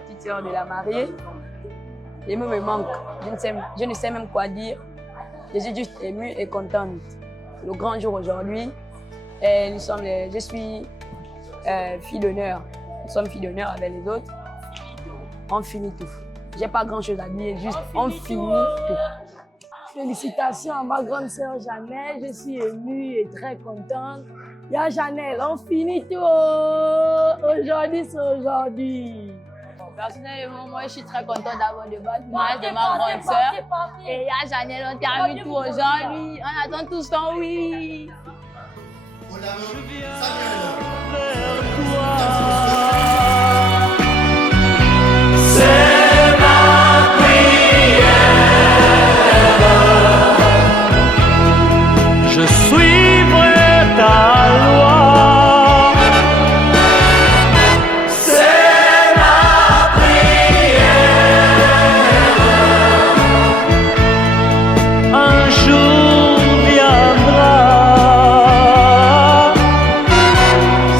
petite sœur de la mariée. L'émeu me manque. Je ne sais même quoi dire. Je suis juste émue et contente. Le grand jour aujourd'hui. Je suis fille d'honneur. Nous sommes filles d'honneur avec les autres. On finit tout. J'ai pas grand chose à dire, juste on finit tout. Félicitations à ma grande sœur Janelle, je suis émue et très contente. Ya Janelle, on finit tout. Aujourd'hui, c'est aujourd'hui. Personnellement, moi, je suis très contente d'avoir le mariage de ma grande sœur. Et ya Janelle, on termine tout aujourd'hui. On attend tous ton oui. Je viens C'est ma prière. Je suivrai ta loi. C'est ma prière. Un jour viendra.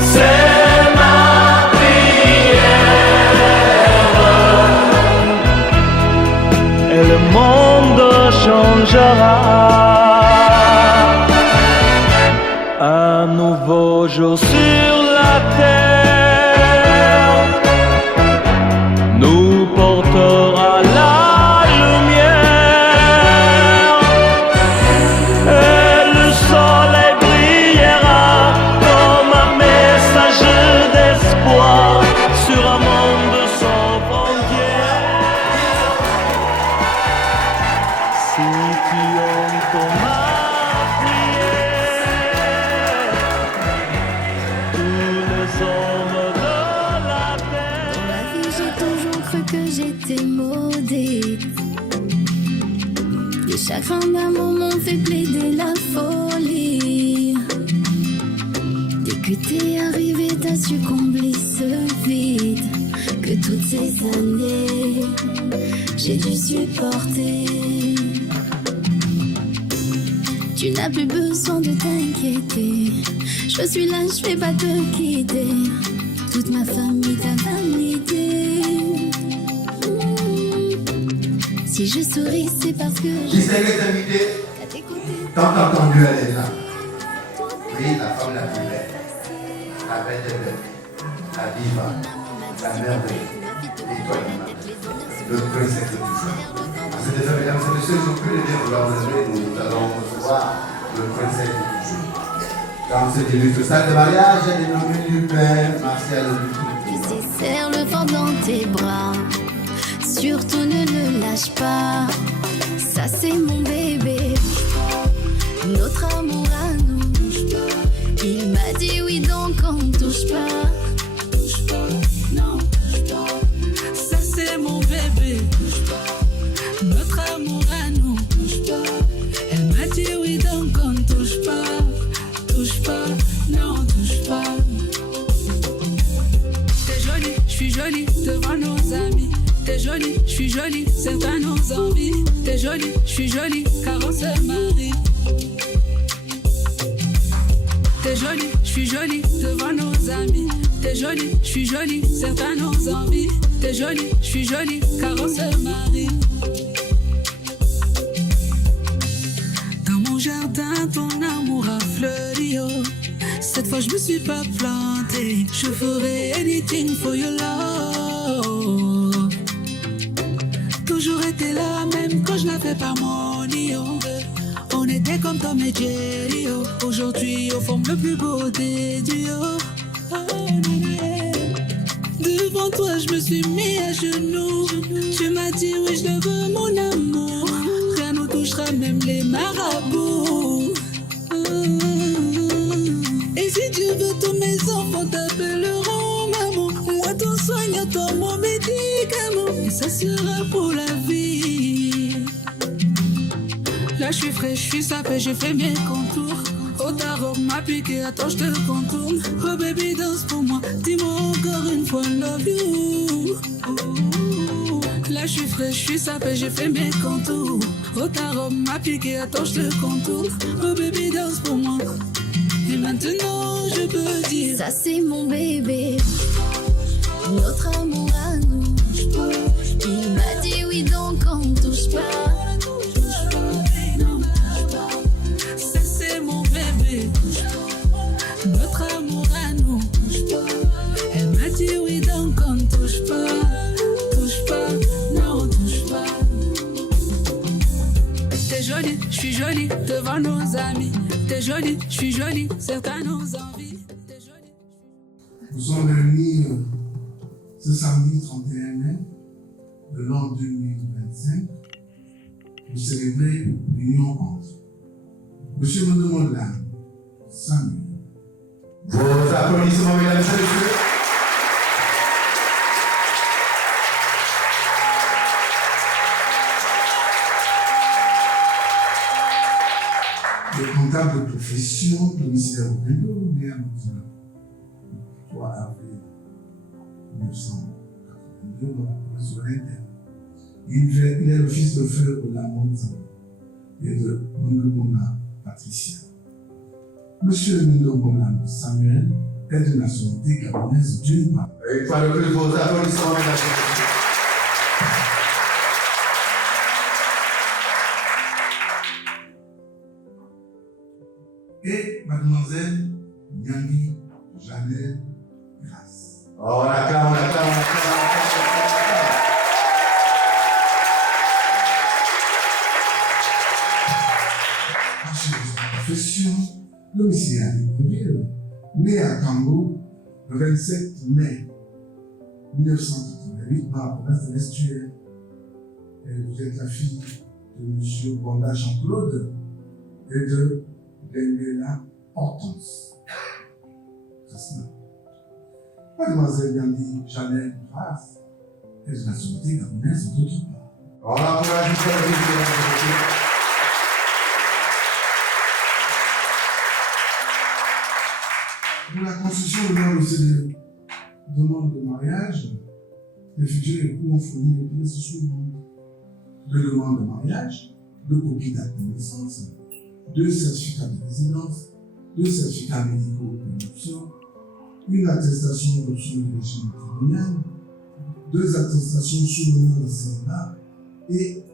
C'est ma prière. Et le monde changera. Un nouveau jour sur la terre nous portera la lumière et le soleil brillera comme un message d'espoir sur un monde sans frontières. Si tu entends ma prière, tous les hommes de la terre. Dans ma vie, j'ai toujours cru que j'étais maudite. Les chagrins d'amour m'ont fait plaider la folie. Dès que t'es arrivé, t'as su combler ce vide que toutes ces années j'ai dû supporter. Tu n'as plus besoin de t'inquiéter. Je suis là, je vais pas te quitter. Toute ma famille t'a validé. Si je souris, c'est parce que Distingués invités, tant entendu, elle est là. Oui, la femme la plus belle, la belle des belles, la diva, la merveille, l'étoile du matin, le prince exécutif. C'est déjà, mesdames et messieurs, je vous prie de bien vouloir vous lever, nous allons recevoir le prince exécutif. Dans ce illustre salle de mariage, elle est nommée du père Martial tu sais, serre-le fort dans tes bras. Surtout ne le lâche pas. Ça c'est mon bébé. Notre amour à nous. Il m'a dit oui donc on touche pas. Non, ça c'est mon bébé. Notre amour à nous. Elle m'a dit oui donc on touche pas. Touche pas, non touche pas. T'es jolie, je suis jolie devant nos amis. T'es jolie, je suis jolie, certains nos envies. T'es jolie, je suis jolie, car on se marie. T'es jolie, je suis jolie devant nos amis. T'es jolie, je suis jolie, certains nos envies. T'es jolie, je suis jolie, car on se marie. Dans mon jardin, ton amour a fleuri, oh. Cette fois, je me suis pas plantée. Je ferai anything for your love. Toujours été là, même quand je n'avais pas mon io. On était comme Tom et Jerry, oh. Aujourd'hui, on forme le plus beau des duos. Oh, devant toi, je me suis mis à genoux. Tu m'as dit oui, je le veux, mon amour. Rien nous touchera, même les marabouts. Et si Dieu veut, tous mes enfants t'appelleront maman. Moi, ton soignateur, mon médicament. Et ça sera pour la vie. Là, je suis frais, je suis sapé, j'ai fait mes contours. Oh, ta robe m'a piqué, attends, je te contourne. Oh, baby, danse pour moi. Dis-moi encore une fois, love you. Là, je suis frais, je suis sapé, j'ai fait mes contours. Oh, ta robe m'a piqué, attends, je te contourne. Oh, baby, danse pour moi. Et maintenant, je peux dire ça c'est mon bébé. Notre amour à nous. Il m'a dit oui donc on touche pas. Ça c'est mon bébé, notre amour à nous. Elle m'a dit oui donc on touche pas, non on touche pas. T'es jolie, je suis jolie devant nos amis. T'es jolie, je suis jolie, certains nos envies. Nous sommes réunis ce samedi 31 mai de l'an 2025 pour célébrer l'union entre Monsieur Mondomola Samuel. Vos applaudissements, mesdames et messieurs. Le comptable de profession, domiciliaire au Vélo, né à Montserrat, 3 avril 1982 dans la province de l'Interne. Il est le fils de feu de la Monza et de Mondomona Patricia. Monsieur Mondomona Samuel est de nationalité gabonaise d'une part. Et une fois de plus, vos applaudissements, mesdames et messieurs. Et mademoiselle Nyami Janelle Grasse. Oh, on acclame. Profession, domicile à Libreville, né à Kango le 27 mai 1988 dans la province de l'Estuaire. Et vous êtes la fille de M. Bonda Jean-Claude et de Dembela Hortense. C'est ça. Mademoiselle Yandi Janelle Grasse est de nationalité gabonaise d'autre part. Voilà pour la vie. Pour la construction de ces demandes de mariage, les futurs époux ont fourni les pièces suivantes. 2 demandes de mariage, 2 copies d'acte de naissance, 2 certificats de résidence, 2 certificats médicaux de l'option, 1 attestation d'option de régime matrimonial, 2 attestations sous l'honneur de célibat et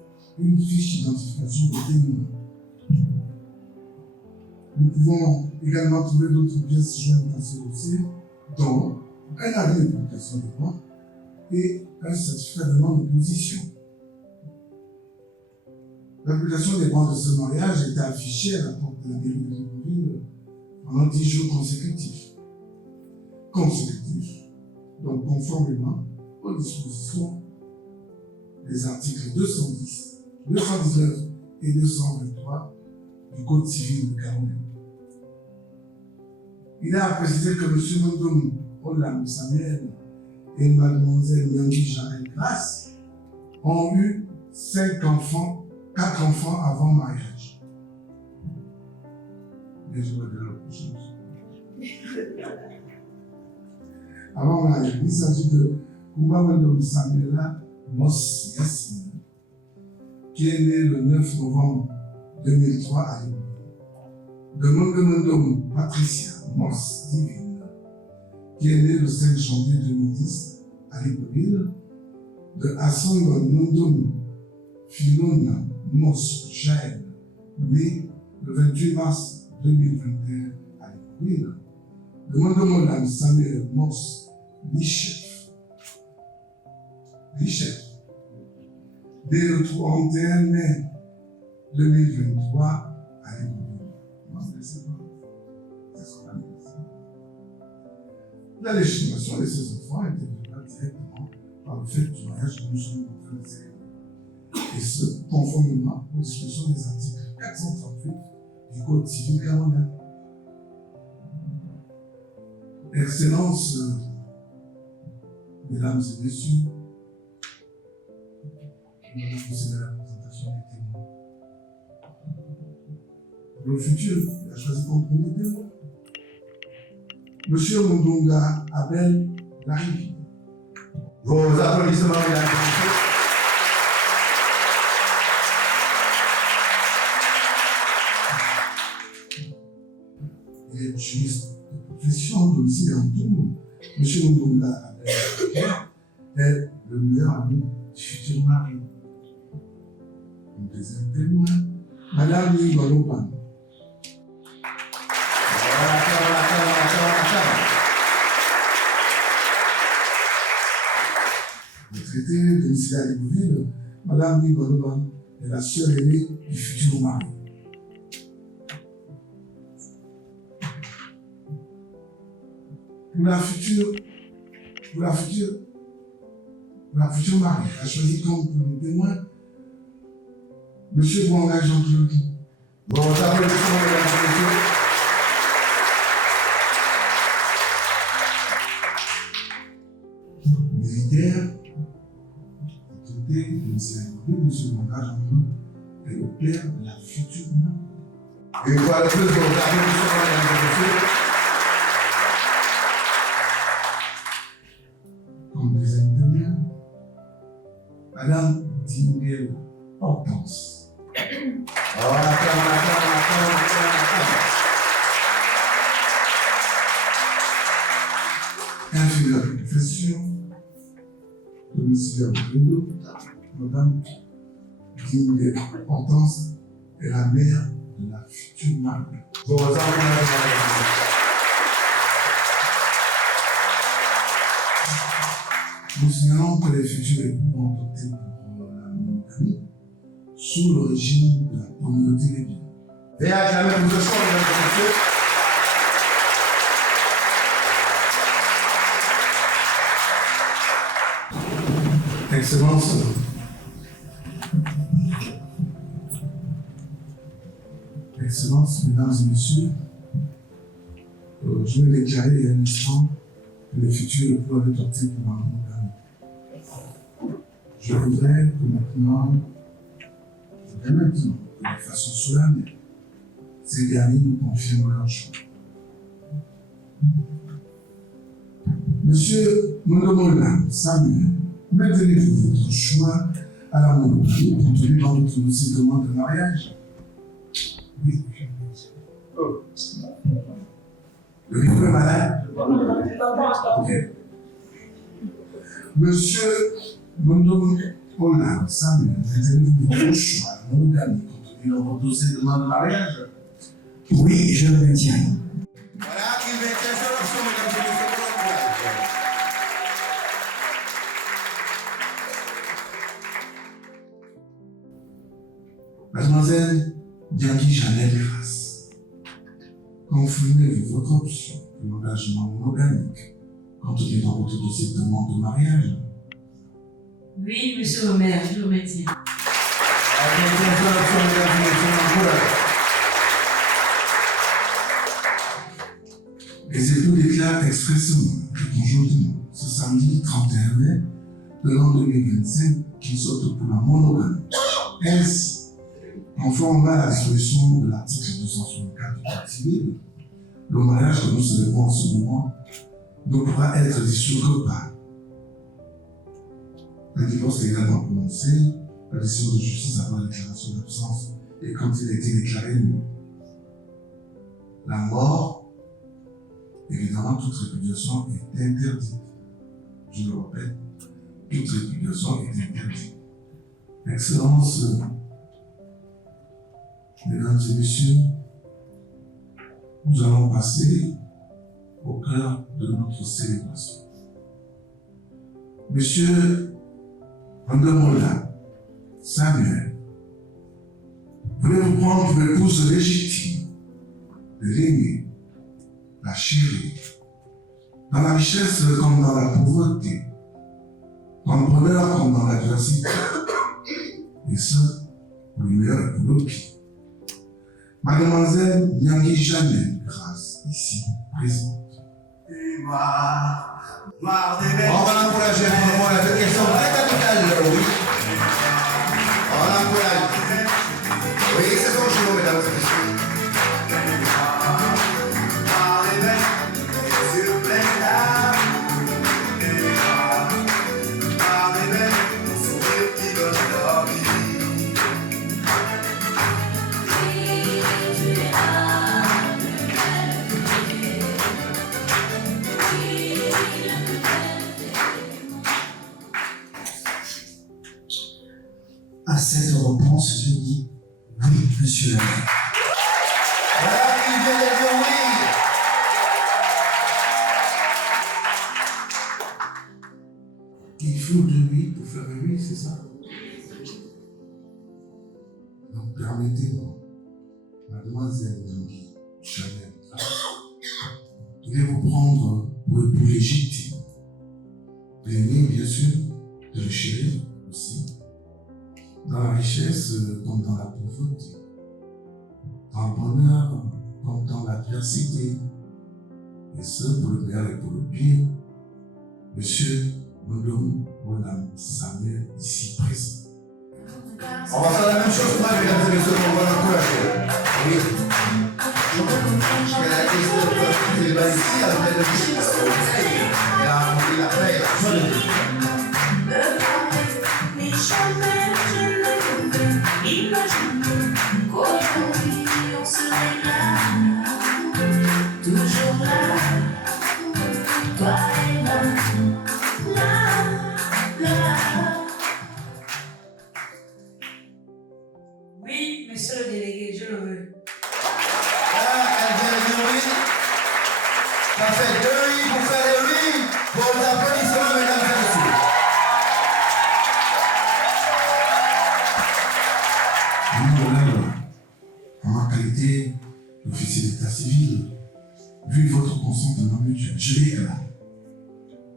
1 fiche d'identification de témoin. Nous pouvons également trouver d'autres pièces jointes à ce dossier, dont un avis de publication de droit et un certificat de non-opposition. L'application des droits de ce mariage était affichée à la porte de la mairie de Libreville pendant 10 jours consécutifs. Donc conformément aux dispositions des articles 210, 219 et 223 du Code civil de Cameroun. Il a précisé que M. Mondom Olam Samuel et Mlle Nyangui Janelle Grasse ont eu 4 enfants avant mariage. Mais je vais dire la prochaine. Avant mariage, il s'agit de Kumba Mondom Samuela Mos Yassine, qui est né le 9 novembre 2003 à Libreville. De Mondom Patricia Mos Divine, qui est née le 5 janvier 2010 à Libreville. De Assongon Mondom Philona Mos Jaël, né le 28 mars 2021 à Libreville. De Mondom Olam Samuel Mos Lichef, dès le 31 mai 2023 à Libreville. La légitimation de ces enfants est développée directement par le fait du mariage que nous sommes en train de célébrer. Et ce, conformément aux dispositions des articles 438 du Code civil camerounais. Excellences, mesdames et messieurs, nous allons procéder à la présentation des témoins. Pour le futur, il a choisi comme premier témoin Monsieur Mondonga Abel Larivi. Vos applaudissements, mesdames et messieurs. Il est juriste de profession, domicile en Toum. Monsieur Mondonga Abel Larivi est le meilleur ami du futur mari. Une deuxième témoin, Madame Ningolopan. Retraitée de Missila Libreville, Madame Ningolopan est la sœur aînée du futur mari. Pour la future mariée, a choisi comme premier témoin Monsieur Bouanga Jean-Claude. Bon, d'abord, mesdames et messieurs. Militaire, autorité de M. Bouanga Jean-Claude est le père de la future mariée. Et voilà le plus de mesdames et messieurs. Comme deuxième témoin, Madame Dinguel Hortense. Infirmière de profession, domiciliaire de Vélo, Madame Dinguel Hortense est la mère de la future mariée. Bon, nous signalons que les futurs époux ont opté pour la monogamie sous le régime de la communauté lesbienne. Et à jamais vous le choix, mesdames et messieurs. Excellence, mesdames et messieurs, je vais déclarer il y a un instant que les futurs époux avaient opté pour la monogamie. Je voudrais que maintenant, de façon solennelle, ces derniers nous confirment leur choix. Monsieur Mondomola Samuel, maintenez-vous votre choix à la monogamie contenu dans votre dossier de demande de mariage? Oui. Le micro est malade? Ok. Monsieur Mondomola Samuel, maintenez-vous votre choix à la monogamie contenu dans votre dossier de demande de mariage? Oui, je le maintiens. Voilà, il va être la seule option, mesdames et messieurs. Mademoiselle Bianchi Chanel Grasse, confirmez-vous votre option pour l'engagement monogamique contenu dans votre dossier de demande de mariage? Oui, monsieur le maire, je le maintiens. Les époux déclarent expressément et conjointement ce samedi 31 mai de l'an 2025 qu'ils optent pour la monogamie. Ainsi, conformément à la disposition de l'article 264 du Code civil, le mariage que nous célébrons en ce moment ne pourra être dissous que par un divorce légalement prononcé, la décision de justice après la déclaration d'absence et quand il a été déclaré nul. La mort, évidemment, toute répudiation est interdite. Je le répète, toute répudiation est interdite. Excellences, mesdames et messieurs, nous allons passer au cœur de notre célébration. Monsieur Mondomola Samuel, voulez-vous prendre pour épouse légitime de l'aînée, la chérie, dans la richesse comme dans la pauvreté, dans le bonheur comme dans l'adversité, et ce, pour le meilleur et pour le pire. Mademoiselle Nyangui Janelle Grasse, ici présente. On va l'encourager pour le moment, la question très capitale, oui. On l'encourage. Oui, c'est son jour, mesdames et messieurs. monsieur l'abbé. Voilà, il vient de dire oui. Il faut 2 oui pour faire un oui, c'est ça? Donc permettez-moi, mademoiselle Chanel, je vais vous prendre pour époux légitime. De l'aimer, bien sûr, de le chérir aussi, dans la richesse comme dans la pauvreté, dans le bonheur comme dans l'adversité, et ce pour le meilleur et pour le pire. Monsieur Mondom, madame Samuel, ici présent. On va faire la même chose pour moi, mesdames et messieurs, on va l'encourager. Oui. Je vais la question de la ici à la belle de et à remplir la paix. Mais jamais je ne pouvais imaginer qu'aujourd'hui on serait là, toujours là, toi et moi, là. Oui, monsieur le délégué, je le veux. Elle vient de dire oui. Ça fait 2 oui pour faire les oui. Vos applaudissements, mesdames et messieurs. Madame, en ma qualité d'officier d'état civil, vu votre consentement mutuel, je déclare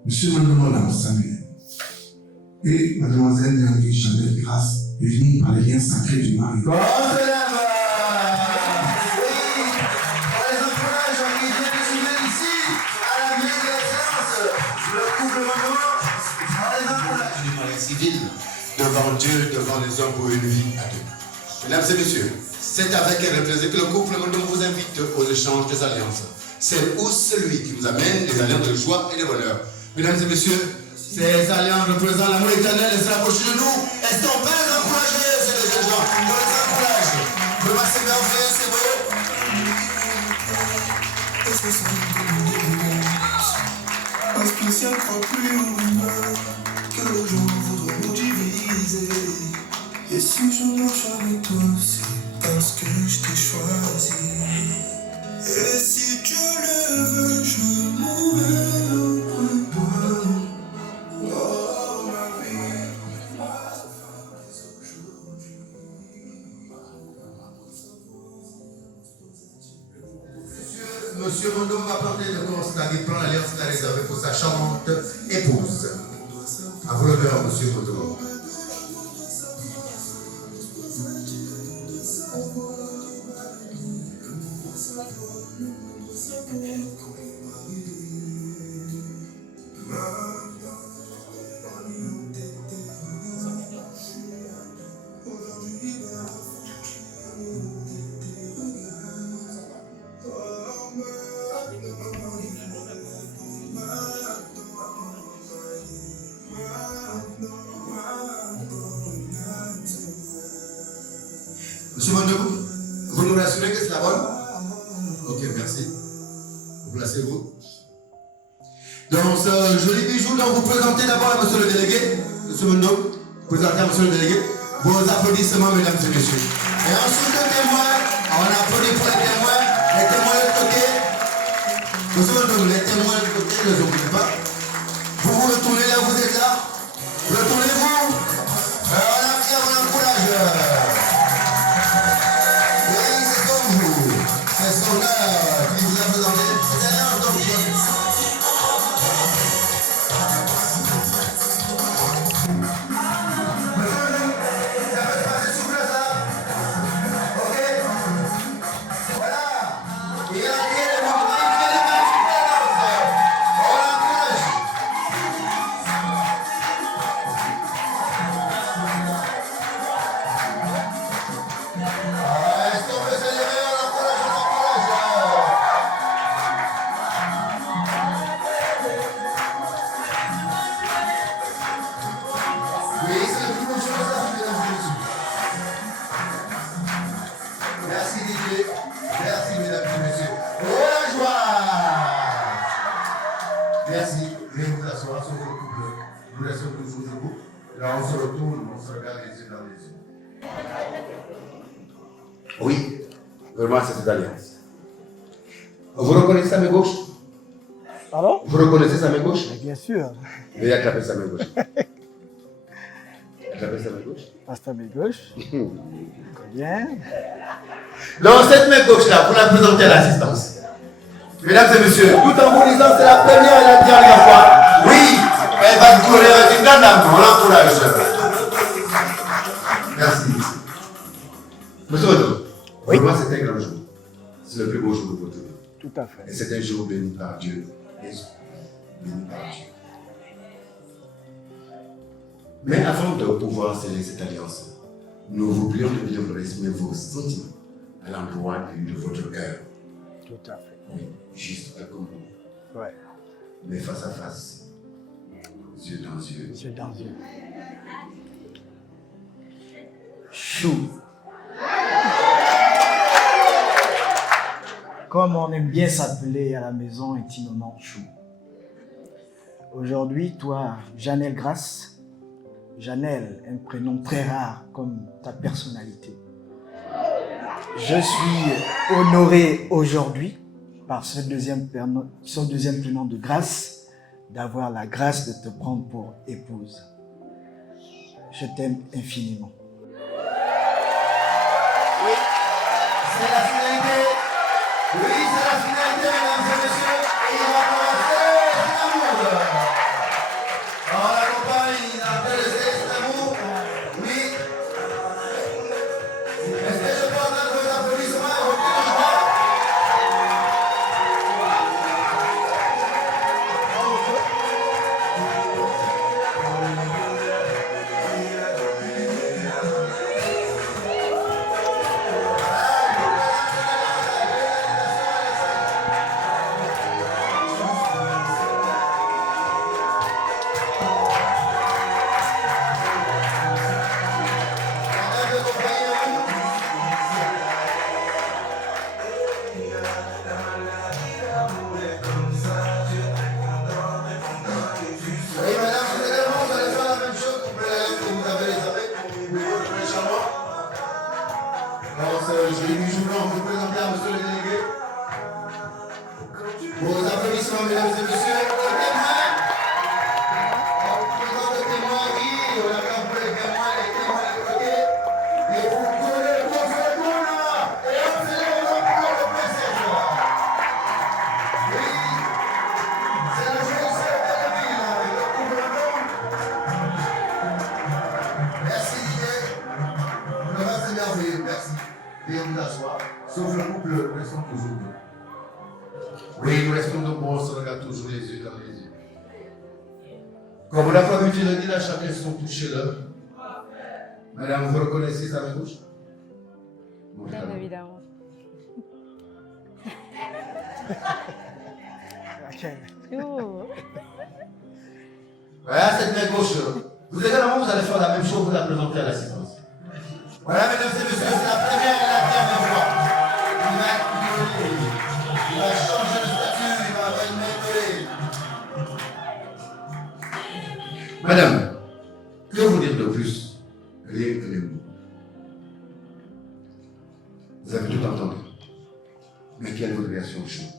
Monsieur Madame Samuel et Mademoiselle Néanguy Chanel Grâce unis par les liens sacrés du mari. Bon, se lève. Oui, pour les encourages qui viennent de suivre ici, à la vieille de l'excellence, le couple Mondom, on les encourage. Du mariage civil, devant Dieu, devant les hommes pour une vie à deux. Mesdames et messieurs, c'est avec un plaisir que le couple Mondom vous invite aux échanges des alliances. C'est où celui qui vous amène des alliances de joie et de bonheur. Mesdames et messieurs, ces alliances représentent l'amour éternel et c'est l'approche de nous. Est-ce qu'on peut les encourager, ces deux jeunes gens? On les encourage. Le maximum merveilleux, c'est beau. Un spécial croit plus au bonheur que les gens voudront nous diviser. Et si je marche avec toi, c'est parce que je t'ai choisi. Et si Dieu le veut, je mourrai auprès de toi. Oh ma vie, Monsieur Mondom va porter de constat et prend l'alliance qu'il a réservée pour sa charmante épouse. À vous l'honneur, monsieur Mondom. Monsieur Mondom, vous nous rassurez que c'est la bonne? Ok, merci. Vous placez-vous. Dans ce joli bijou, donc vous présentez d'abord à monsieur le délégué, monsieur Mondom, présentez à monsieur le délégué, vos applaudissements, mesdames et messieurs. Et ensuite, les témoins, on applaudit pour les témoins de côté. Monsieur Mondom, les témoins de côté, ne les oubliez pas. Vous vous retournez là, vous êtes là. Retournez-vous. On acclame, on encourage. C'est son honneur qui vous a présenté. C'est un honneur donc. Ça peut se passer sous place là. Ok. Voilà. Il a dit les mots, il fait les mains sur la danse. On l'encourage. Est-ce qu'on peut célébrer? On l'encourage, on l'encourage. Oui, c'est le plus beau chose à faire, mesdames et messieurs. Merci Didier. Merci mesdames et messieurs. Oh la joie! Merci. Veuillez vous asseoir sur le couple. Nous laissons toujours debout. Là on se retourne, on se regarde les yeux dans les yeux. Oui, vraiment, c'est cette alliance. Vous reconnaissez sa main gauche? Pardon? Vous reconnaissez sa main gauche? Bien sûr. Veuillez attraper sa main gauche. Attraper sa main gauche. Passe ta main gauche. Bien. Donc, cette main gauche-là, vous la présentez à l'assistance. Mesdames et messieurs, tout en vous disant c'est la première et la dernière fois. Oui, elle va courir avec une grande dame, on l'encourage. Merci. Monsieur Odo, oui. Pour moi c'est un grand jour. C'est le plus beau jour de votre vie. Tout à fait. Et c'est un jour béni par Dieu. Béni par Dieu. Mais avant de pouvoir sceller cette alliance, nous vous prions de bien exprimer vos sentiments à l'endroit de votre cœur. Tout à fait. Oui, juste comme vous. Ouais. Mais face à face, yeux dans yeux. Yeux dans yeux. Chou. Comme on aime bien s'appeler à la maison intimement Chou. Aujourd'hui, toi, Janelle Grasse, Janelle, un prénom très rare comme ta personnalité. Je suis honoré aujourd'hui par ce deuxième prénom de grâce, d'avoir la grâce de te prendre pour épouse. Je t'aime infiniment. Oui, c'est la finalité. Oui, c'est la finalité, mesdames et messieurs. Et il va commencer l'amour. On l'accompagne après le cet amour. Oui. Est-ce que je peux entendre vos applaudissements et vos cris de joie? Sauf le couple, nous restons toujours deux. Oui, nous restons debout, on se regarde toujours les yeux dans les yeux. Comme la famille de dit, là, chacun son toucher là. Madame, vous reconnaissez sa main gauche? Bien évidemment. Voilà cette main gauche. Vous également, vous allez faire la même chose, vous la présenter à l'assistance. Voilà, mesdames et messieurs, c'est la première et la dernière fois. Il va changer de statut, il va avoir une main collée. Madame, que vous dire de plus? Rien que les mots. Vous avez tout entendu. Mais quelle est votre réaction chaude?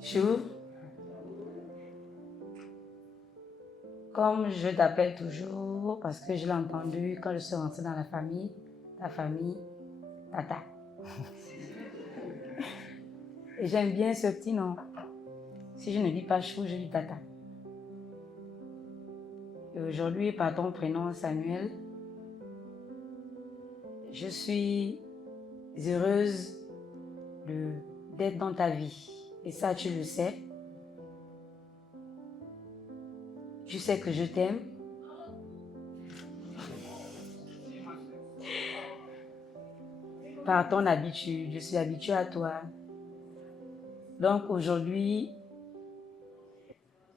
Chou, comme je t'appelle toujours, parce que je l'ai entendu quand je suis rentrée dans la famille, ta famille, Tata. Et j'aime bien ce petit nom. Si je ne dis pas Chou, je dis Tata. Et aujourd'hui, par ton prénom Samuel, je suis heureuse d'être dans ta vie. Et ça, tu le sais. Tu sais que je t'aime. Par ton habitude, je suis habituée à toi. Donc aujourd'hui,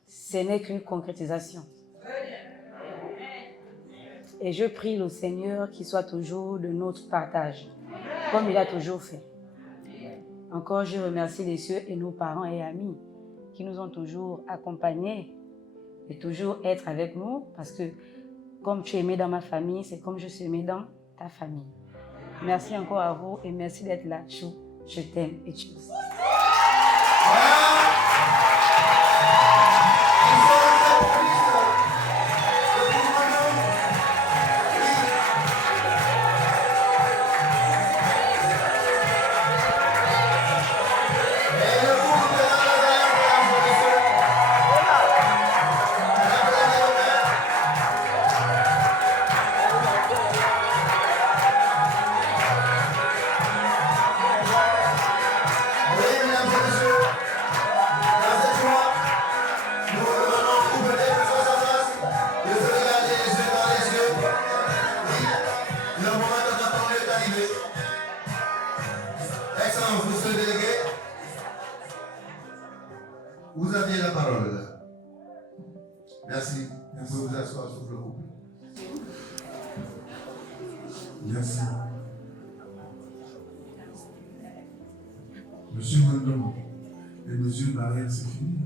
ce n'est qu'une concrétisation. Et je prie le Seigneur qu'il soit toujours de notre partage, comme il a toujours fait. Encore, je remercie les cieux et nos parents et amis qui nous ont toujours accompagnés et toujours être avec nous, parce que Comme tu es aimé dans ma famille, c'est comme je suis aimé dans ta famille. Merci encore à vous et merci d'être là. Chou, je t'aime et tu. Vous aviez la parole. Merci. Vous pouvez vous asseoir sur le couple. Merci. Monsieur Mandon et Monsieur Barrel, c'est fini.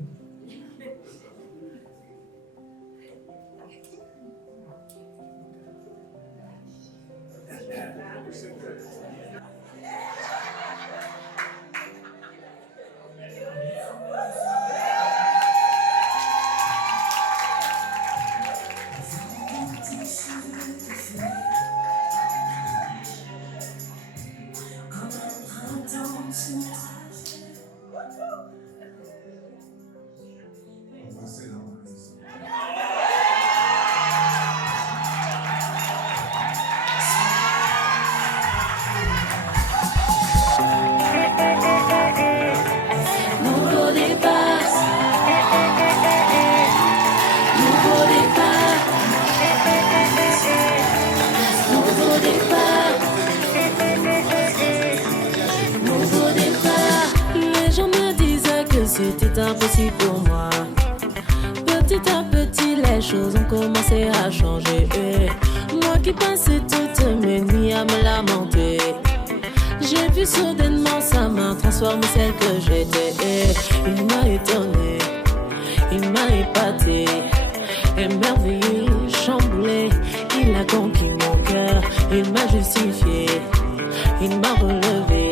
C'était impossible pour moi. Petit à petit, les choses ont commencé à changer. Moi qui passais toutes mes nuits à me lamenter, j'ai vu soudainement sa main transformer celle que j'étais. Il m'a étonné, il m'a épaté, émerveillé, chamboulé. Il a conquis mon cœur, il m'a justifié, il m'a relevé.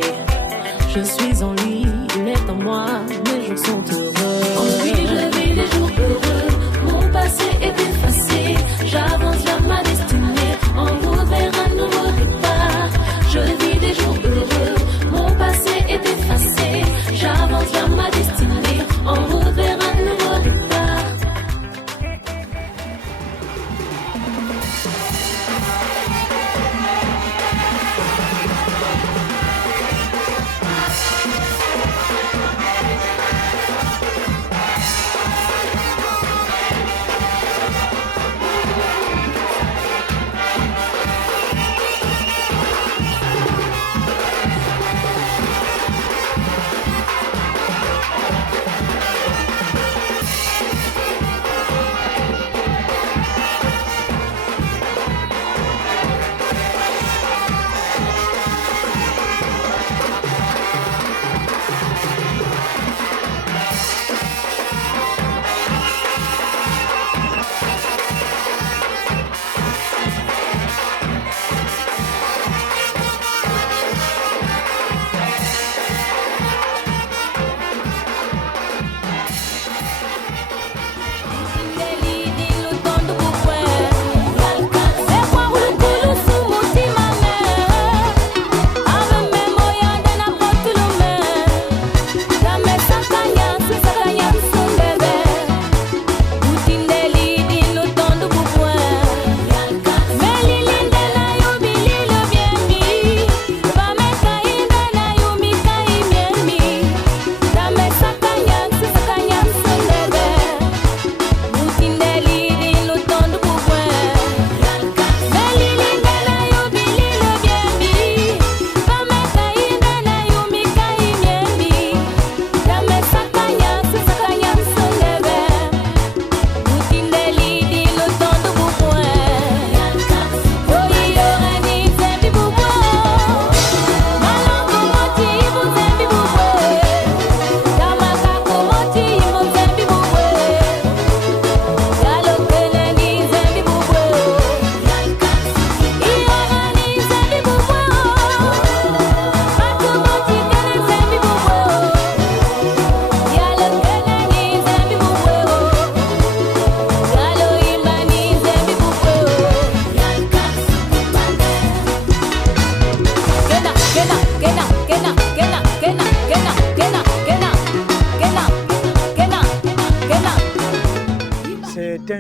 Je suis en lui, il est en moi, mes jours sont heureux. En lui, je vis des jours heureux. Mon passé est effacé, j'avance vers ma destinée. En route vers un nouveau départ. Je vis des jours heureux. Mon passé est effacé, j'avance vers ma destinée. En route vers un nouveau départ.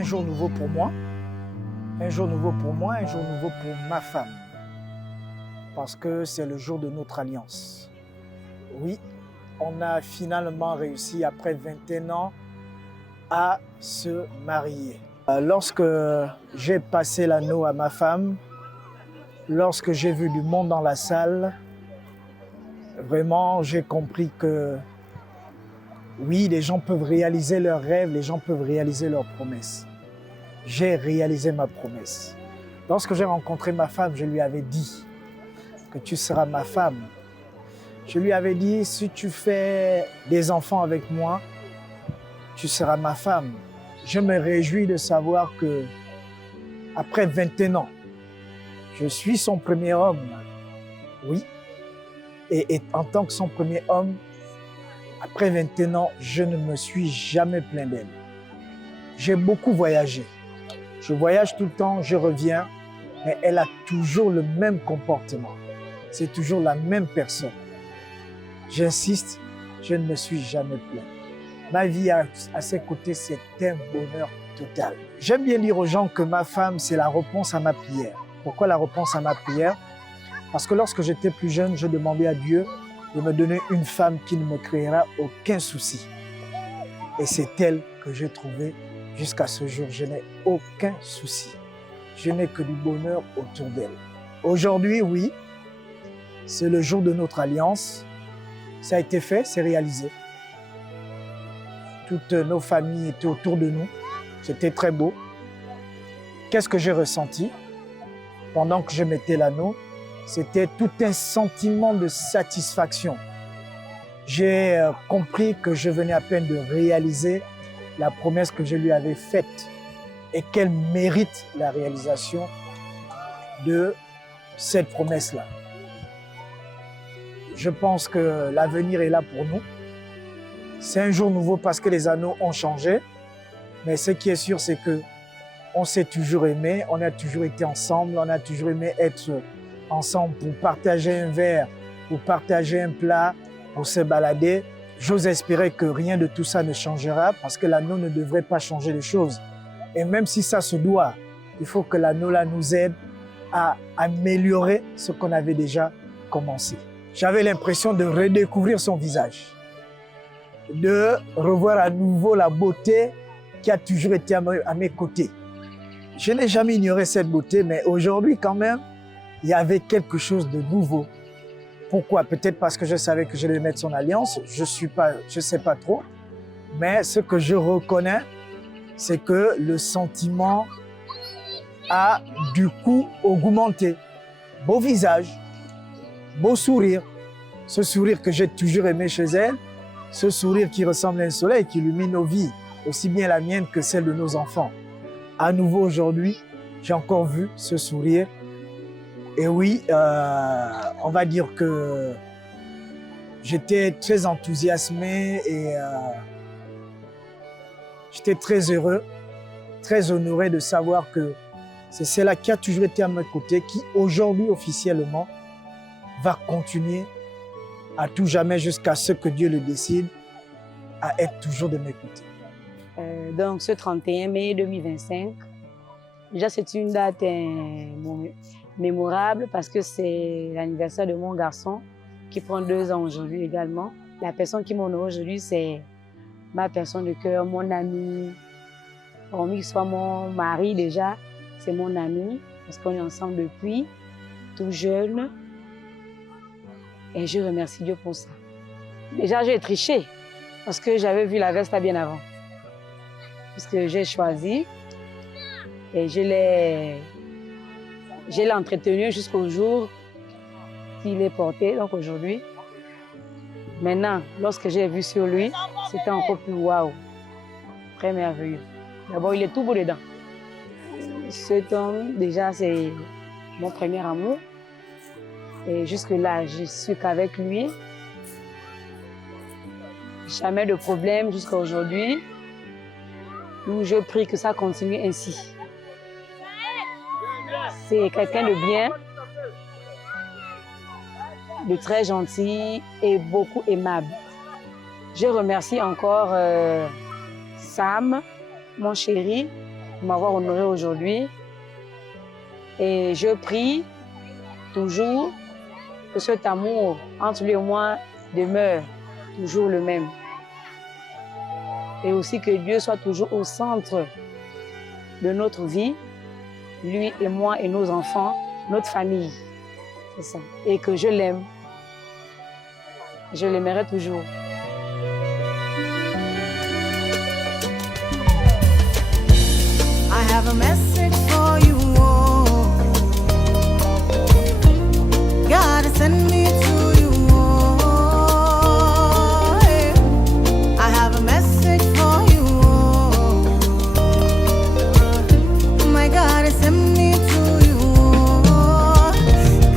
jour nouveau pour moi, un jour nouveau pour moi, un jour nouveau pour ma femme. Parce que c'est le jour de notre alliance. Oui, on a finalement réussi après 21 ans à se marier. Lorsque j'ai passé l'anneau à ma femme, lorsque j'ai vu du monde dans la salle, vraiment j'ai compris que oui, les gens peuvent réaliser leurs rêves, les gens peuvent réaliser leurs promesses. J'ai réalisé ma promesse. Lorsque j'ai rencontré ma femme, je lui avais dit que tu seras ma femme. Je lui avais dit, si tu fais des enfants avec moi, tu seras ma femme. Je me réjouis de savoir que, après 21 ans, je suis son premier homme. Oui. Et en tant que son premier homme, après 21 ans, je ne me suis jamais plaint d'elle. J'ai beaucoup voyagé. Je voyage tout le temps, je reviens, mais elle a toujours le même comportement. C'est toujours la même personne. J'insiste, je ne me suis jamais plaint. Ma vie à ses côtés, c'est un bonheur total. J'aime bien dire aux gens que ma femme, c'est la réponse à ma prière. Pourquoi la réponse à ma prière? Parce que lorsque j'étais plus jeune, je demandais à Dieu de me donner une femme qui ne me créera aucun souci. Et c'est elle que j'ai trouvée jusqu'à ce jour. Je n'ai aucun souci. Je n'ai que du bonheur autour d'elle. Aujourd'hui, oui, c'est le jour de notre alliance. Ça a été fait, c'est réalisé. Toutes nos familles étaient autour de nous. C'était très beau. Qu'est-ce que j'ai ressenti pendant que je mettais l'anneau? C'était tout un sentiment de satisfaction. J'ai compris que je venais à peine de réaliser la promesse que je lui avais faite et qu'elle mérite la réalisation de cette promesse-là. Je pense que l'avenir est là pour nous. C'est un jour nouveau parce que les anneaux ont changé. Mais ce qui est sûr, c'est qu'on s'est toujours aimé, on a toujours été ensemble, on a toujours aimé être ensemble pour partager un verre, pour partager un plat, pour se balader. J'ose espérer que rien de tout ça ne changera parce que l'anneau ne devrait pas changer les choses. Et même si ça se doit, il faut que l'anneau-là nous aide à améliorer ce qu'on avait déjà commencé. J'avais l'impression de redécouvrir son visage, de revoir à nouveau la beauté qui a toujours été à mes côtés. Je n'ai jamais ignoré cette beauté, mais aujourd'hui quand même, il y avait quelque chose de nouveau. Pourquoi? Peut-être parce que je savais que je devais mettre son alliance, je sais pas trop. Mais ce que je reconnais, c'est que le sentiment a du coup augmenté. Beau visage, beau sourire, ce sourire que j'ai toujours aimé chez elle, ce sourire qui ressemble à un soleil qui illumine nos vies, aussi bien la mienne que celle de nos enfants. À nouveau aujourd'hui, j'ai encore vu ce sourire. Et oui, on va dire que j'étais très enthousiasmé et j'étais très heureux, très honoré de savoir que c'est celle-là qui a toujours été à mes côtés, qui aujourd'hui officiellement va continuer à tout jamais jusqu'à ce que Dieu le décide, à être toujours de mes côtés. Donc ce 31 mai 2025, déjà c'est une date mémorable parce que c'est l'anniversaire de mon garçon qui prend 2 ans aujourd'hui également. La personne qui m'honore aujourd'hui, c'est ma personne de cœur, mon ami. Hormis qu'il soit mon mari déjà, c'est mon ami parce qu'on est ensemble depuis tout jeune. Et je remercie Dieu pour ça. Déjà, j'ai triché parce que j'avais vu la veste bien avant. Parce que j'ai choisi et je l'ai entretenu jusqu'au jour qu'il est porté, donc aujourd'hui. Maintenant, lorsque j'ai vu sur lui, c'était encore plus waouh, très merveilleux. D'abord, il est tout beau dedans. Cet homme, déjà, c'est mon premier amour. Et jusque-là, je suis qu'avec lui. Jamais de problème jusqu'à aujourd'hui. Où je prie que ça continue ainsi. C'est quelqu'un de bien, de très gentil et beaucoup aimable. Je remercie encore Sam, mon chéri, pour m'avoir honoré aujourd'hui. Et je prie toujours que cet amour entre lui et moi demeure toujours le même. Et aussi que Dieu soit toujours au centre de notre vie, lui et moi et nos enfants, notre famille. C'est ça. Et que je l'aime. Je l'aimerai toujours. I have a message for you. God has sent me to you. I have a message for you. My God has sent me to you.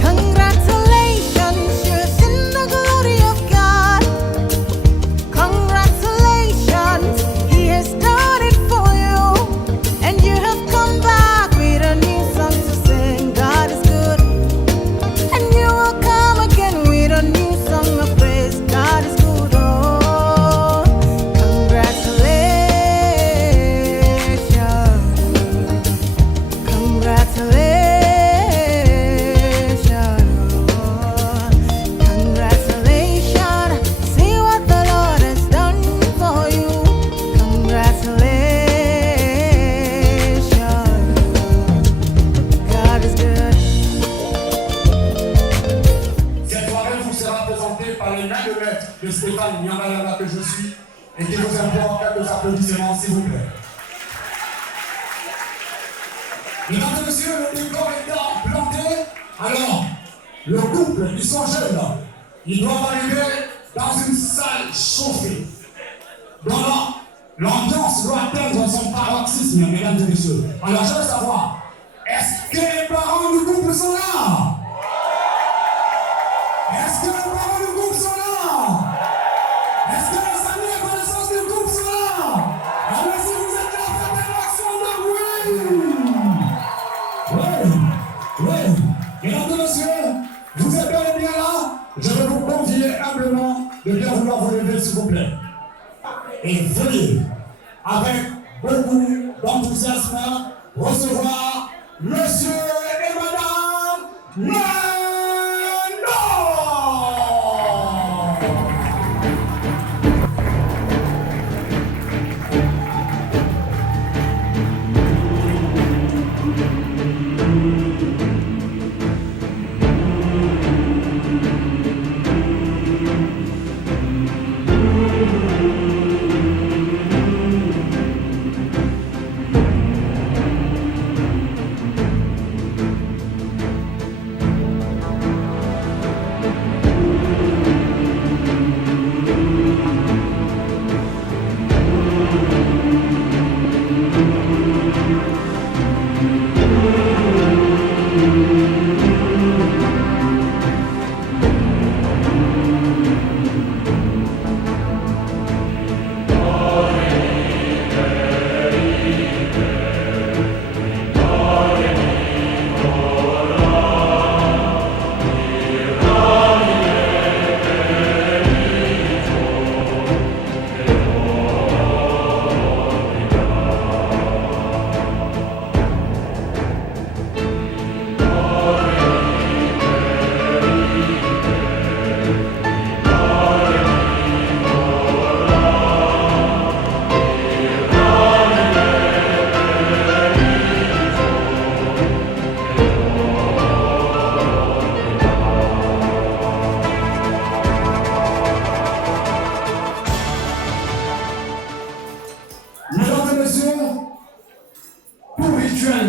Congratulations, you're in the glory of God. Congratulations, He has done it for you. And you have come back with a new song to sing. God is good. And you will come again with a new song of praise. God is good. Oh, congratulations. Congratulations. Congratulations. See what the Lord has done for you. Congratulations. God is good. Cette soirée vous sera présentée par les mains de maître de Stéphane Nyamalala que je suis et qui vous implore quelques applaudissements s'il vous plaît. Mesdames et messieurs, le décor étant planté, alors le couple, ils sont jeunes, ils doivent arriver dans une salle chauffée. Donc l'ambiance doit atteindre son paroxysme, mesdames et messieurs. Alors je veux savoir, est-ce que les parents du couple sont là? Est-ce que les parents du couple sont là? Est-ce que les amis et connaissances du couple sont là? Alors si vous êtes là, faites un maximum de bruit! Oui. Mesdames et messieurs, vous êtes bel et bien là. Je vais vous convier humblement de bien vouloir vous lever, s'il vous plaît. Et veuillez, avec beaucoup d'enthousiasme, recevoir Monsieur et Madame Nano!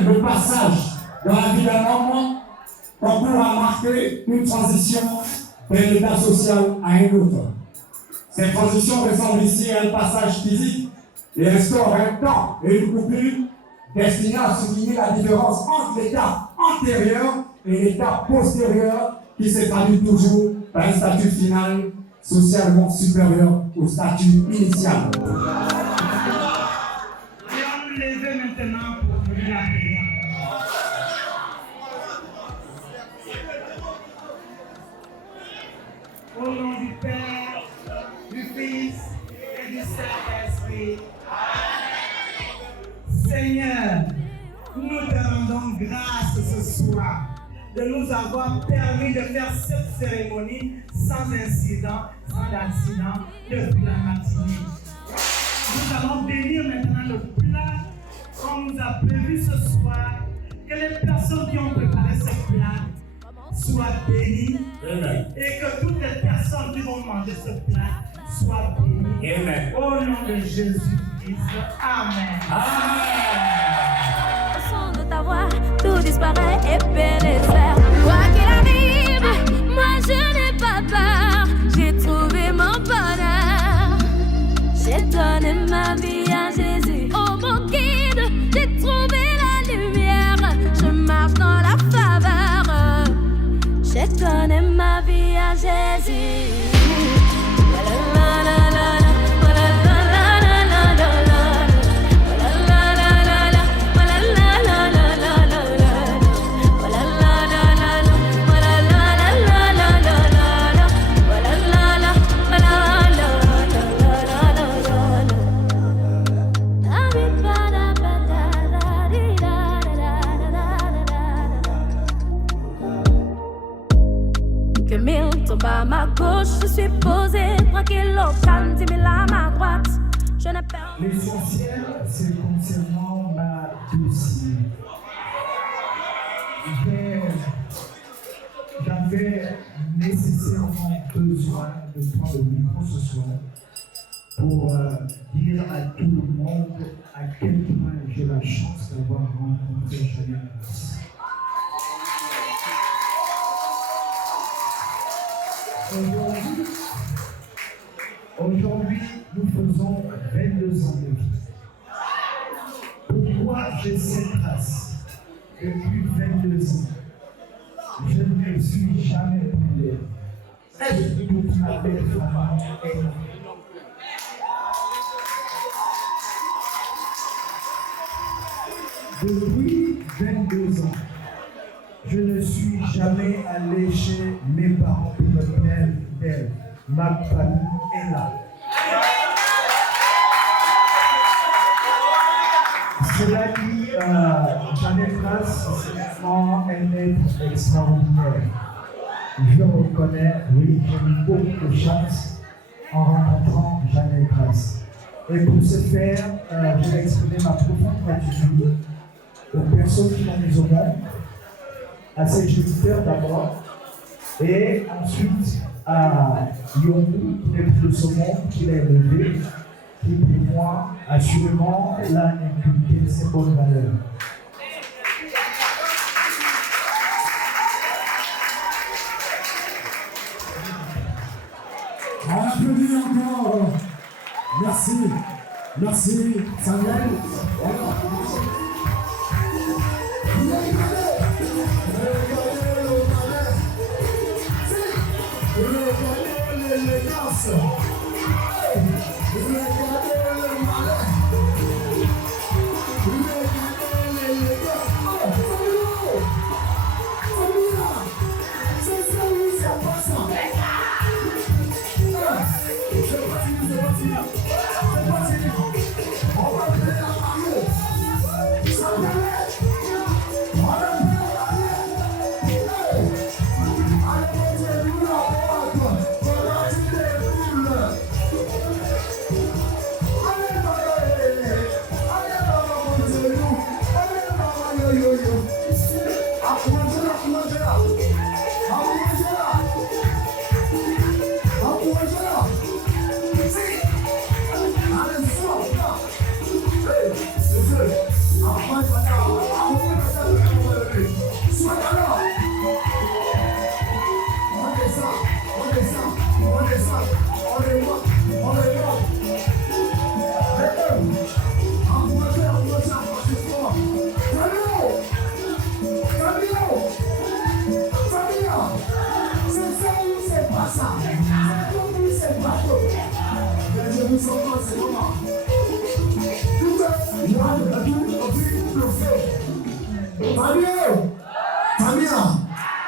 Le passage dans la vie d'un homme concourt à marquer une transition d'un état social à un autre. Cette transition ressemble ici à un passage physique et instaure un temps et une coupure destinée à souligner la différence entre l'état antérieur et l'état postérieur qui se traduit toujours par un statut final socialement supérieur au statut initial. Allons lever maintenant pour venir à prière. Au nom du Père, du Fils et du Saint-Esprit. Seigneur, grâce ce soir de nous avoir permis de faire cette cérémonie sans incident, sans accident depuis la matinée. Nous allons bénir maintenant le plat qu'on nous a prévu ce soir, que les personnes qui ont préparé ce plat soient bénies. Amen. Et que toutes les personnes qui vont manger ce plat soient bénies. Amen. Au nom de Jésus-Christ. Amen. Au son de ta voix, tout disparaît et pénètre. Quoi qu'il arrive, moi je n'ai pas peur. J'ai trouvé mon bonheur. J'ai donné ma vie à Jésus. Oh mon guide, j'ai trouvé la lumière. Je marche dans la faveur. J'ai donné ma vie à Jésus. Que mille tombent à ma gauche, je suis posé tranquille au calme, 10 000 à ma droite. Je n'ai pas. L'essentiel, c'est concernant ma dossier. J'avais nécessairement besoin de prendre le micro ce soir pour dire à tout le monde à quel point j'ai la chance d'avoir rencontré Janelle Grasse. Aujourd'hui, nous faisons 22 ans de vie. Pourquoi j'ai cette trace? Depuis 22 ans, je ne me suis jamais brûlé. Est-ce que toute ma belle famille est là? Depuis 22 ans, je ne suis jamais allé chez mes parents pour me plaindre d'elle. Ma famille est là. Cela dit, Janelle Grasse, c'est vraiment un être extraordinaire. Je reconnais, oui, j'ai eu beaucoup de chance en rencontrant Janelle Grasse. Et pour ce faire, je vais exprimer ma profonde gratitude aux personnes qui m'ont mis au monde, à ses géniteurs d'abord, et ensuite à Yongu, qui n'est plus de ce monde, qui l'a élevé, qui pour moi, assurément, l'a inculqué ses bonnes valeurs. On applaudit encore. Merci. Merci, Samuel.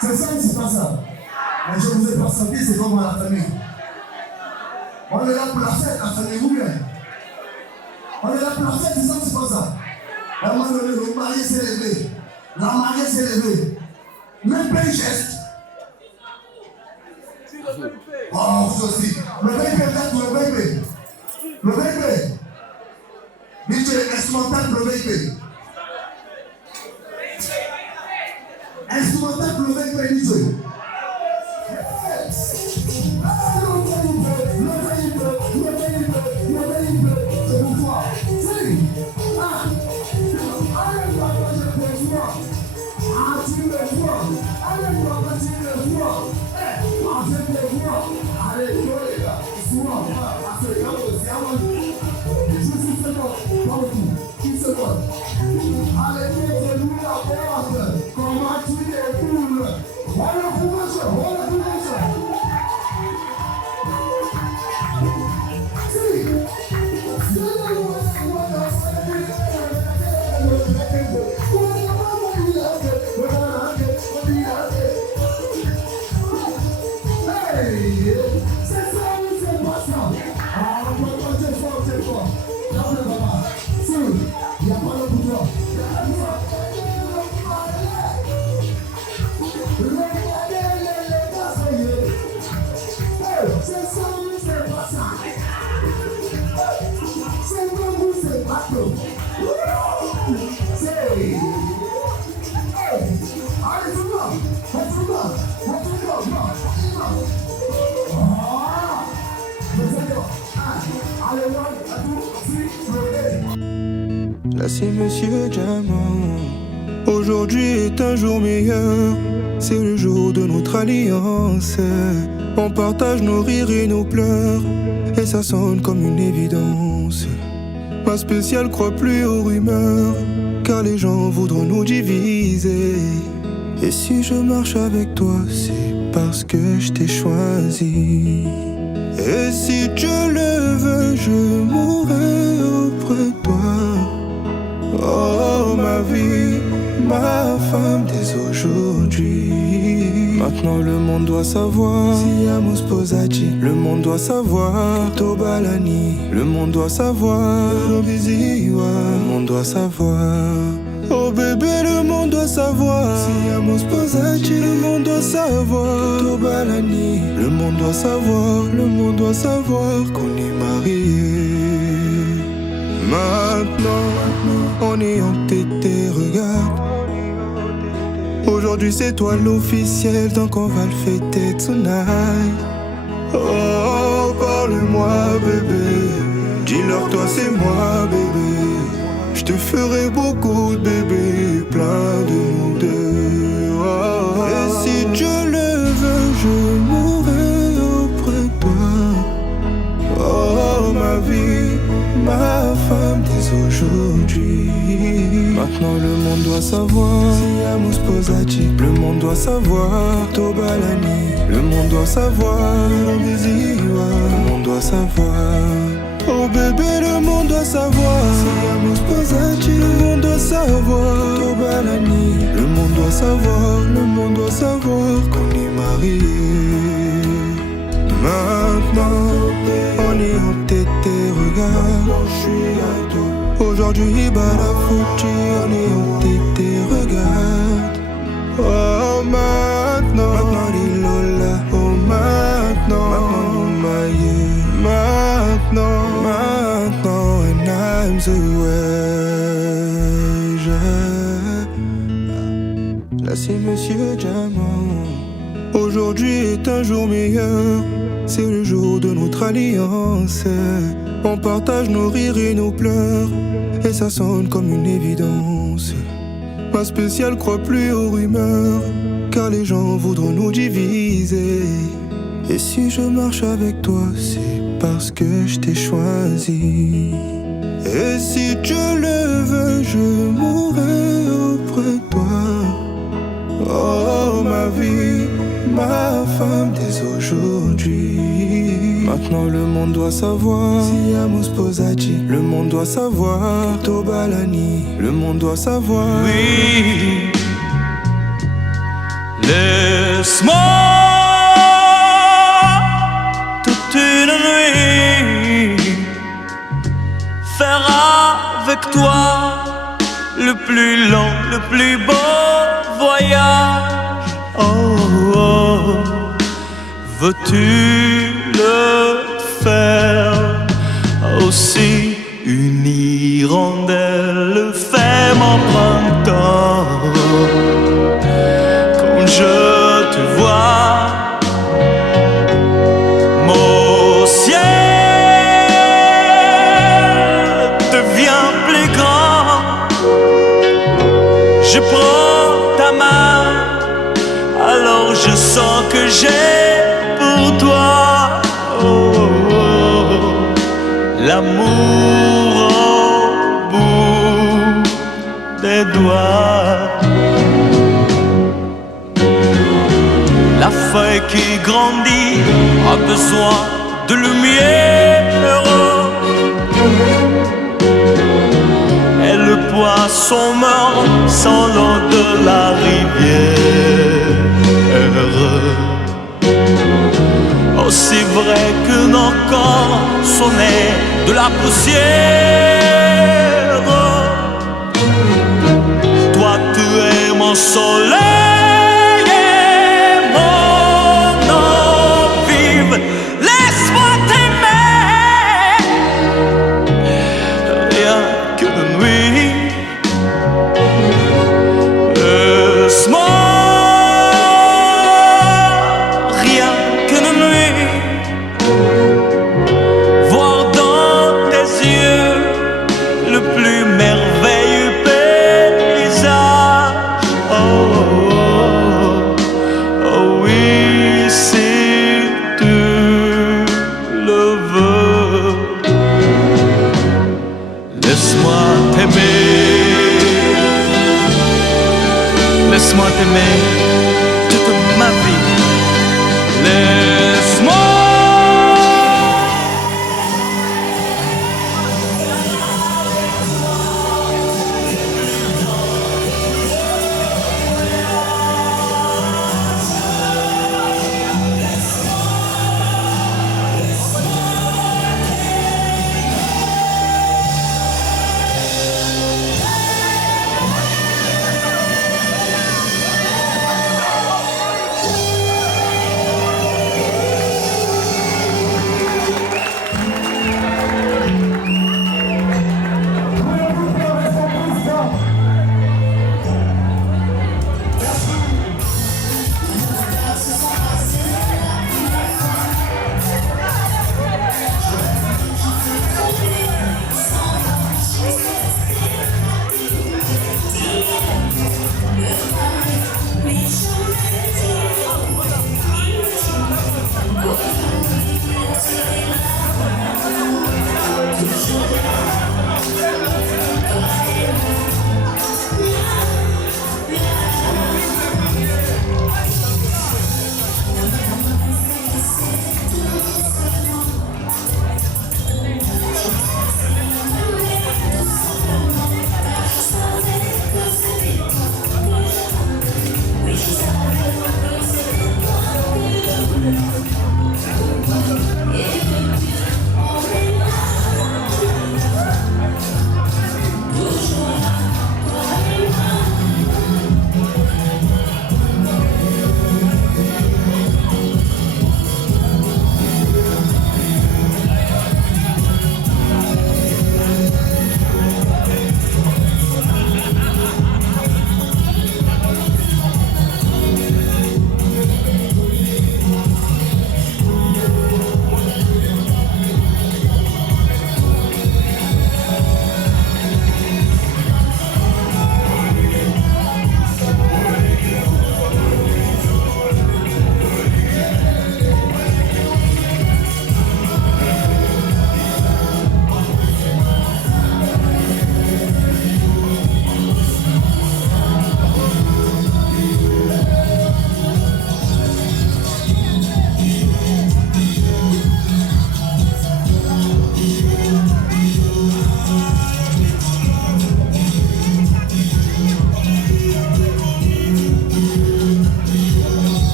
C'est ça qui se passe là. Mais je vous ai pas senti, c'est comme la famille. On est là pour la fête, la famille, vous bien. On est là pour la fête, c'est ça qui se passe là. À un moment donné, le mari s'est levé. La mariée s'est levée. Même pas un geste. Oh, vous aussi. Le bébé, le bébé. Le bébé. DJ, instrumental pour le bébé. Instrumental pour le bébé, DJ. C'est pour toi. Si. Tu le vois. Allez, papa, tu le vois. Tu le vois. Allez, go, les gars. Souvent, après, là, c'est à moi. Je suis seconde. Pas beaucoup. Une seconde. Allez, mettez-nous la porte. Comment tu les poules. Voilà, commence. Voilà, commence. Si. Là c'est Monsieur Diamant. Aujourd'hui est un jour meilleur. C'est le jour de notre alliance. On partage nos rires et nos pleurs. Et ça sonne comme une évidence. Ma spéciale croit plus aux rumeurs, car les gens voudront nous diviser. Et si je marche avec toi, c'est parce que je t'ai choisi. Et si Dieu le veut, je mourrai auprès de toi. Oh ma vie, ma femme dès aujourd'hui. Maintenant le monde doit savoir. Siamo sposati, le monde doit savoir. Tobalani, le monde doit savoir. Lobiziwa, le monde doit savoir. Oh bébé, le monde doit savoir. Siamo sposati, le monde doit savoir. Tobalani, le monde doit savoir. Le monde doit savoir qu'on est mariés. Maintenant, on est entêté, regarde. Aujourd'hui c'est toi l'officiel, donc on va le fêter tonight. Oh, parle-moi bébé, dis-leur toi c'est moi bébé. Je te ferai beaucoup de bébés, plein de nous deux. Oh, et si Dieu le veut, je mourrai auprès de toi. Oh ma vie, ma femme dès aujourd'hui. Maintenant le monde doit savoir. Siamo sposati, le monde doit savoir. Tobalani, le monde doit savoir. Lobiziwa, le monde doit savoir. Oh bébé, le monde doit savoir. Siamo sposati, le monde doit savoir. Tobalani, le monde doit savoir. Le monde doit savoir qu'on est mariés. Maintenant, on est entêté, regarde. Je suis à toi. Aujourd'hui, Barafuti, on est entêté, regarde. Oh maintenant, Lilola. Oh maintenant, Maïe. Maintenant, and I'm the way. Là c'est Monsieur Diamant. Aujourd'hui est un jour meilleur. C'est le jour de notre alliance. On partage nos rires et nos pleurs. Et ça sonne comme une évidence. Ma spéciale croit plus aux rumeurs, car les gens voudront nous diviser. Et si je marche avec toi, c'est parce que je t'ai choisi. Et si Dieu le veut, je mourrai auprès de toi. Oh ma vie, ma femme dès aujourd'hui. Maintenant le monde doit savoir. Siamo sposati, le monde doit savoir. Tobalani, le monde doit savoir. Oui, laisse-moi toute une nuit faire avec toi le plus long, le plus beau voyage, veux-tu le faire aussi? Une hirondelle fait mon printemps. Quand je te vois, mon ciel devient plus grand. Je prends ta main, alors je sens que j'ai pour toi l'amour au bout des doigts. La feuille qui grandit a besoin de lumière, et le poisson meurt sans l'eau de la rivière. Aussi vrai que nos corps sont nés de la poussière, toi tu es mon soleil et mon eau vive. Laisse-moi t'aimer, rien que la nuit. Laisse-moi, rien que la nuit, voir dans tes yeux le plus merveilleux paysage.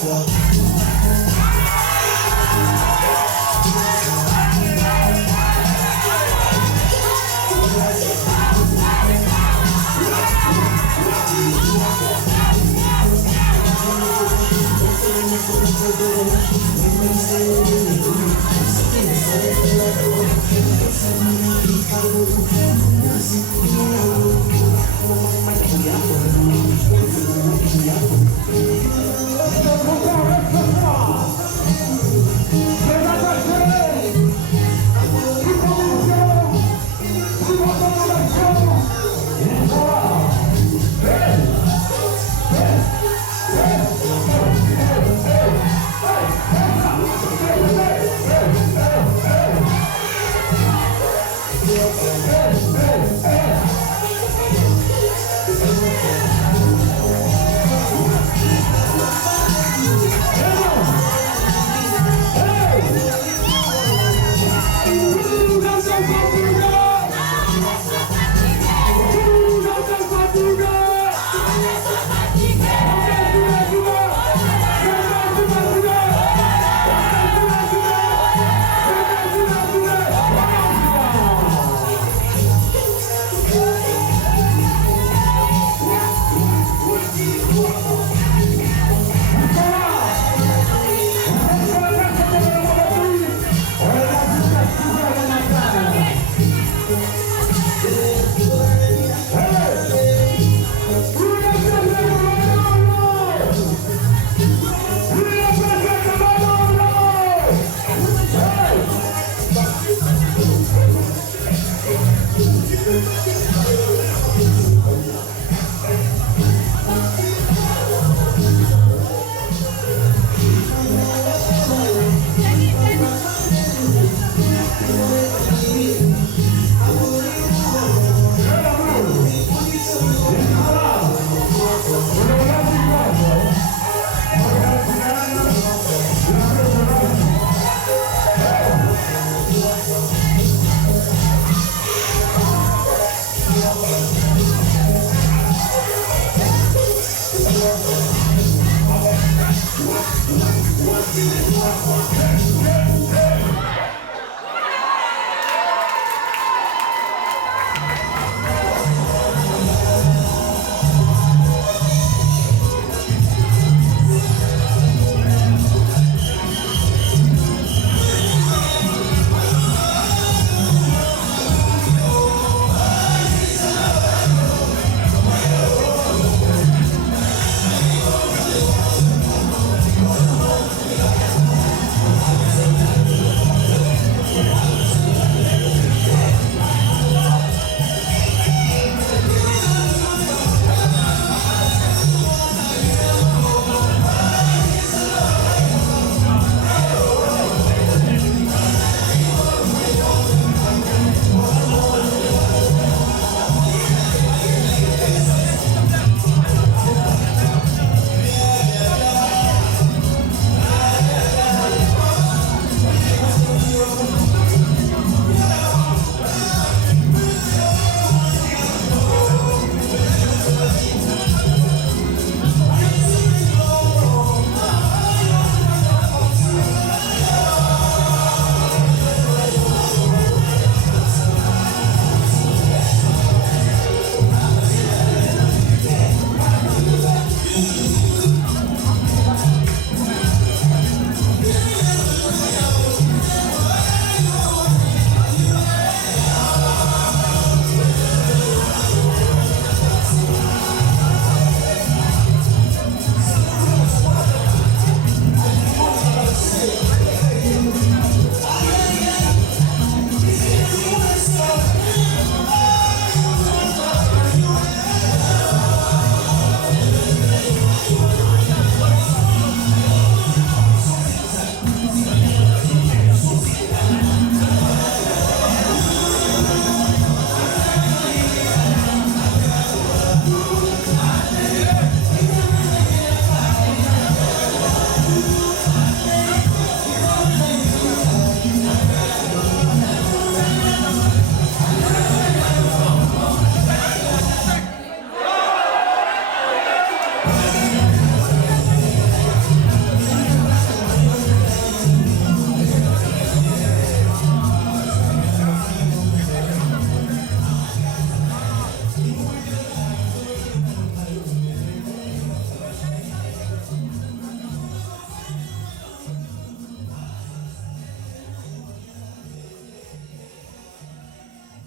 What